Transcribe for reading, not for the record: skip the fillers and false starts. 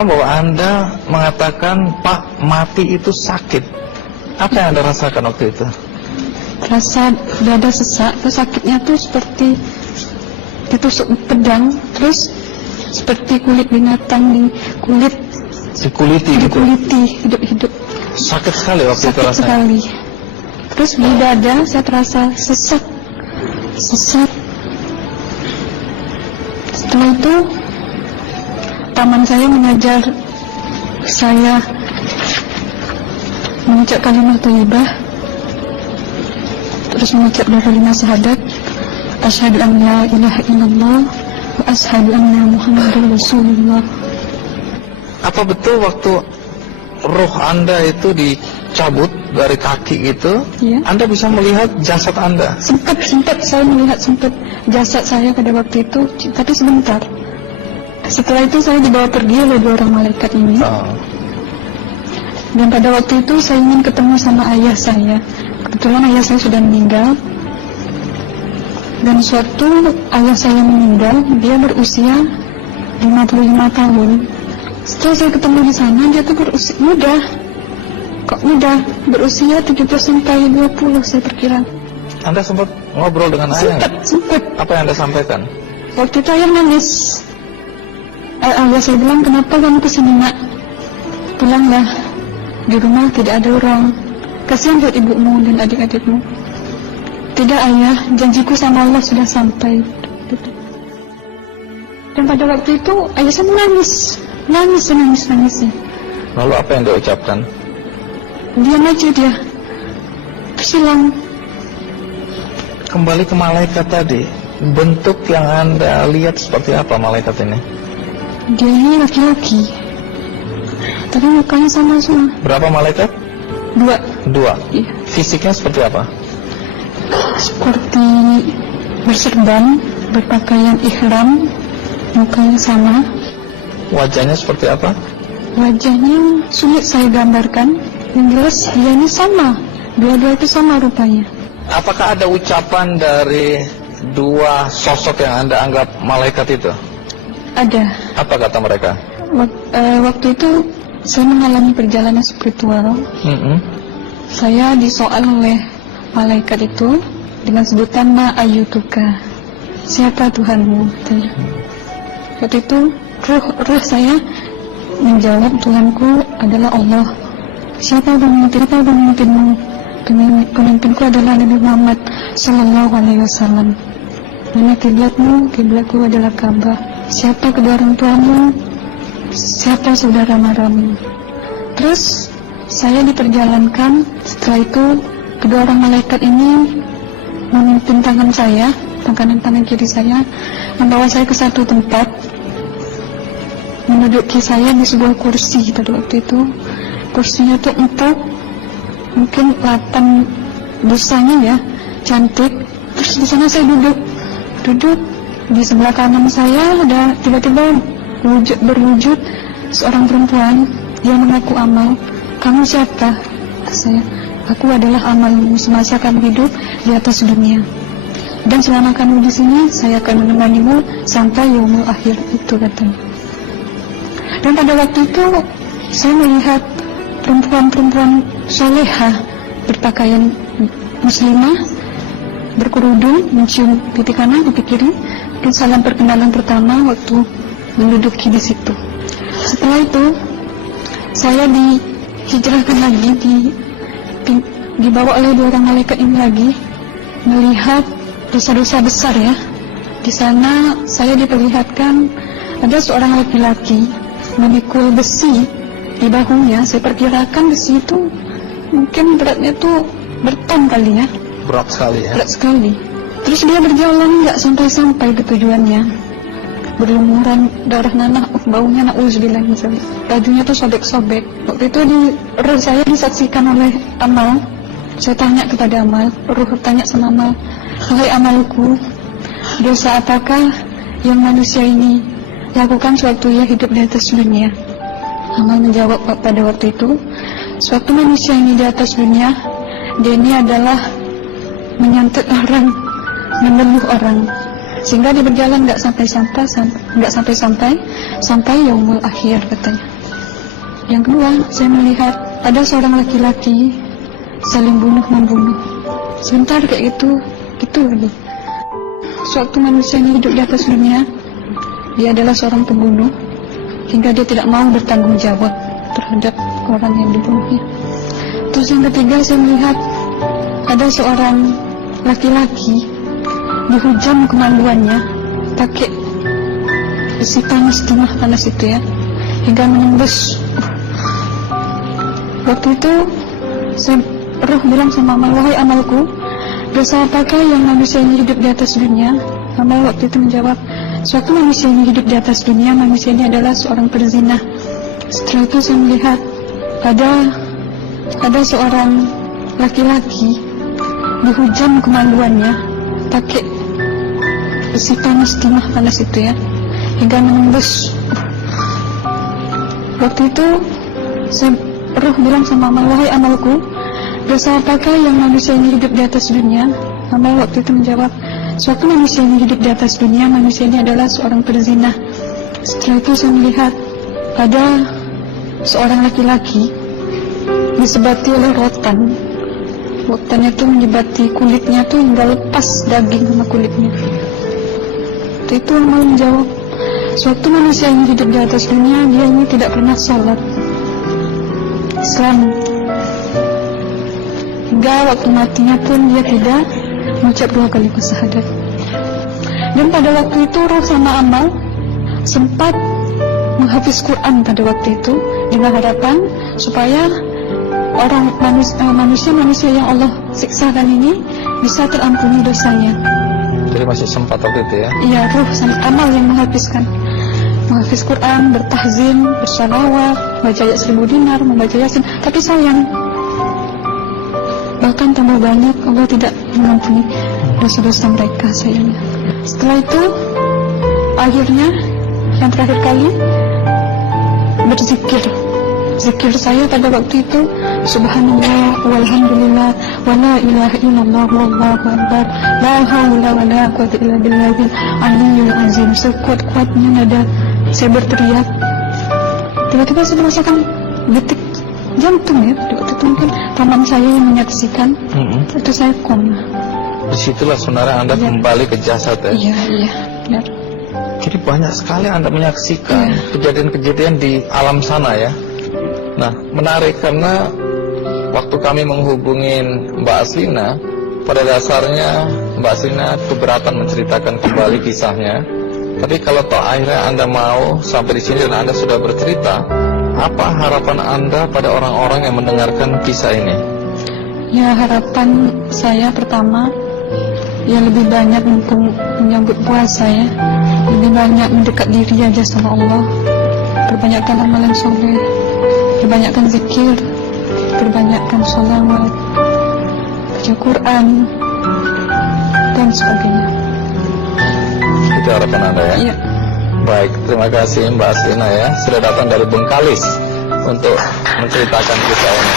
Bahwa Anda mengatakan Pak mati itu sakit. Apa yang Anda rasakan waktu itu? Rasa dada sesak, terus sakitnya tuh seperti ditusuk pedang, terus seperti kulit binatang Dikuliti gitu? dikuliti hidup-hidup. Sakit sekali waktu itu Sakit rasanya? sekali. Terus di dada saya terasa sesak. Setelah itu paman saya mengajar saya mengucap kalimat thayyibah, terus mengucap doa kalimat syahadat, asyhadu an la ilaha illallah wa asyhadu anna muhammadar rasulullah. Apa betul waktu roh Anda itu dicabut dari kaki gitu, Iya. Anda bisa melihat jasad Anda? Sempat saya melihat jasad saya pada waktu itu, tapi sebentar. Setelah itu saya dibawa pergi oleh 2 orang malaikat ini. Dan pada waktu itu saya ingin ketemu sama ayah saya. Kebetulan ayah saya sudah meninggal. Dan suatu ayah saya meninggal, dia berusia 55 tahun. Setelah saya ketemu di sana, dia tuh berusia muda. Kok muda? Berusia 17 sampai 20 saya perkira. Anda sempat ngobrol dengan ayah? Sempat. Apa yang Anda sampaikan? Waktu itu ayah nangis. Ayah saya bilang, kenapa kamu kesini nak? Pulanglah, di rumah tidak ada orang. Kasihan buat ibumu dan adik-adikmu. Tidak ayah, janjiku sama Allah sudah sampai. Dan pada waktu itu ayah saya menangis. Nangis. Lalu apa yang dia ucapkan? Diam aja dia. Terus hilang. Kembali ke malaikat tadi, bentuk yang Anda lihat seperti apa malaikat ini? Dia ini laki-laki, tapi mukanya sama semua. Berapa malaikat? 2. Iya. Fisiknya seperti apa? Seperti berserban, berpakaian ihram, mukanya sama. Wajahnya seperti apa? Wajahnya sulit saya gambarkan. Yang jelas dia ini sama. Dua-dua itu sama rupanya. Apakah ada ucapan dari 2 sosok yang Anda anggap malaikat itu? Ada. Apa kata mereka? Waktu itu saya mengalami perjalanan spiritual. Saya disoal oleh malaikat itu dengan sebutan Ma ayyutuka, siapa Tuhanmu? Waktu itu roh saya menjawab, Tuhanku adalah Allah. Siapa pemimpinmu? Pemimpinku adalah Nabi Muhammad Sallallahu Alaihi Wasallam. Mana kiblatmu? Kiblatku adalah Ka'bah. Siapa kedua orang tuamu? Siapa saudara maramu? Terus saya diperjalankan. Setelah itu kedua orang malaikat ini memimpin tangan saya, tangan kiri saya, membawa saya ke satu tempat, menduduki saya di sebuah kursi pada waktu itu. Kursinya tuh empuk, mungkin 8 busanya ya, cantik. Terus di sana saya duduk. Di sebelah kanan saya ada tiba-tiba berwujud seorang perempuan. Dia mengaku Amal. Kamu siapa? Saya, aku adalah Amalmu semasa kamu hidup di atas dunia. Dan selama kamu di sini, saya akan menemanimu sampai yaumul akhir, itu katanya. Dan pada waktu itu saya melihat perempuan-perempuan salehah berpakaian muslimah, berkerudung, mencium pipi kanan, pipi kiri. Dan salam perkenalan pertama waktu menduduki di situ. Setelah itu saya dihijrahkan lagi, dibawa oleh 2 orang malaikat ini lagi, melihat dosa-dosa besar ya. Di sana saya diperlihatkan ada seorang laki-laki memikul besi di bahunya. Saya perkirakan besi itu mungkin beratnya tuh berton kali ya. Berat sekali ya? Berat sekali. Terus dia berjalan nggak sampai ke tujuannya. Berlumuran darah nanah, baunya na'udzubillah misalnya. Bajunya tuh sobek-sobek. Waktu itu roh saya disaksikan oleh Amal. Saya tanya kepada Amal, roh tanya sama Amal, wahai Amalku, dosa apakah yang manusia ini lakukan sewaktu ia hidup di atas dunia? Amal menjawab pada waktu itu, sewaktu manusia ini di atas dunia, dia ini adalah menyantet orang, membunuh orang. sehingga dia berjalan nggak sampai yaumul akhir katanya. Yang kedua, saya melihat ada seorang laki-laki saling bunuh-membunuh. Sebentar kayak gitu lagi. Suatu manusia ini hidup di atas dunia, dia adalah seorang pembunuh, hingga dia tidak mau bertanggung jawab terhadap orang yang dibunuhnya. Terus yang ketiga, saya melihat ada seorang laki-laki dihujam kemaluannya pakai besi panas, timah panas itu ya, hingga menembus. Waktu itu roh bilang sama amal, wahai amalku, dosa apakah yang manusia ini hidup di atas dunia? Amal waktu itu menjawab, suatu manusia ini hidup di atas dunia, manusia ini adalah seorang perzina. Setelah itu saya melihat ada seorang laki-laki dihujam kemaluannya pakai besi panas, timah panas itu ya, hingga menembus. Waktu itu roh bilang sama amal, wahai amalku, dosa apakah yang manusia ini hidup di atas dunia? Amal waktu itu menjawab, suatu manusia ini hidup di atas dunia, manusia ini adalah seorang perzina. Setelah itu saya melihat ada seorang laki-laki disebati oleh rotan. Rotannya itu menyebati kulitnya tuh hingga lepas daging sama kulitnya. Itu amal menjawab, suatu manusia yang hidup di atas dunia, dia ini tidak pernah sholat Islam, hingga waktu matinya pun dia tidak mengucap 2 kalimat syahadat. Dan pada waktu itu roh sama amal sempat menghafiz Quran pada waktu itu dengan harapan supaya orang manusia yang Allah siksakan ini bisa terampuni dosanya. Jadi masih sempat waktu itu ya? Iya, roh sama amal yang menghafiz Quran, bertahzim, bersalawat, baca ayat 1000 dinar, membaca yasin. Tapi sayang, bahkan tambah banyak Allah tidak mengampuni dosa-dosa mereka, sayangnya. Setelah itu, akhirnya yang terakhir kali berzikir. Zikir saya pada waktu itu, subhanallah walhamdulillah wa la ilaha illallah wallahu akbar, la haula wa la quwwata illa billahil aliyyil azim. Sekuat-kuatnya nada saya berteriak, tiba-tiba saya merasakan detik jantung ya. Waktu itu mungkin teman saya yang menyaksikan, itu saya koma. Disitulah saudara Anda kembali ke jasad ya? Iya, benar. Jadi banyak sekali Anda menyaksikan kejadian-kejadian di alam sana ya. Nah, menarik karena waktu kami menghubungin Mbak Aslina, pada dasarnya Mbak Aslina keberatan menceritakan kembali kisahnya. Tapi kalau toh akhirnya Anda mau sampai di sini dan Anda sudah bercerita, apa harapan Anda pada orang-orang yang mendengarkan kisah ini? Ya, harapan saya pertama, ya lebih banyak mumpung menyambut puasa ya, lebih banyak mendekat diri aja sama Allah, perbanyakkan amalan soleh, perbanyakkan zikir, perbanyakkan sholawat, baca Quran, dan sebagainya. Itu harapan Anda ya? Iya. Baik, terima kasih Mbak Aslina ya, sudah datang dari Bengkalis untuk menceritakan kisah ini.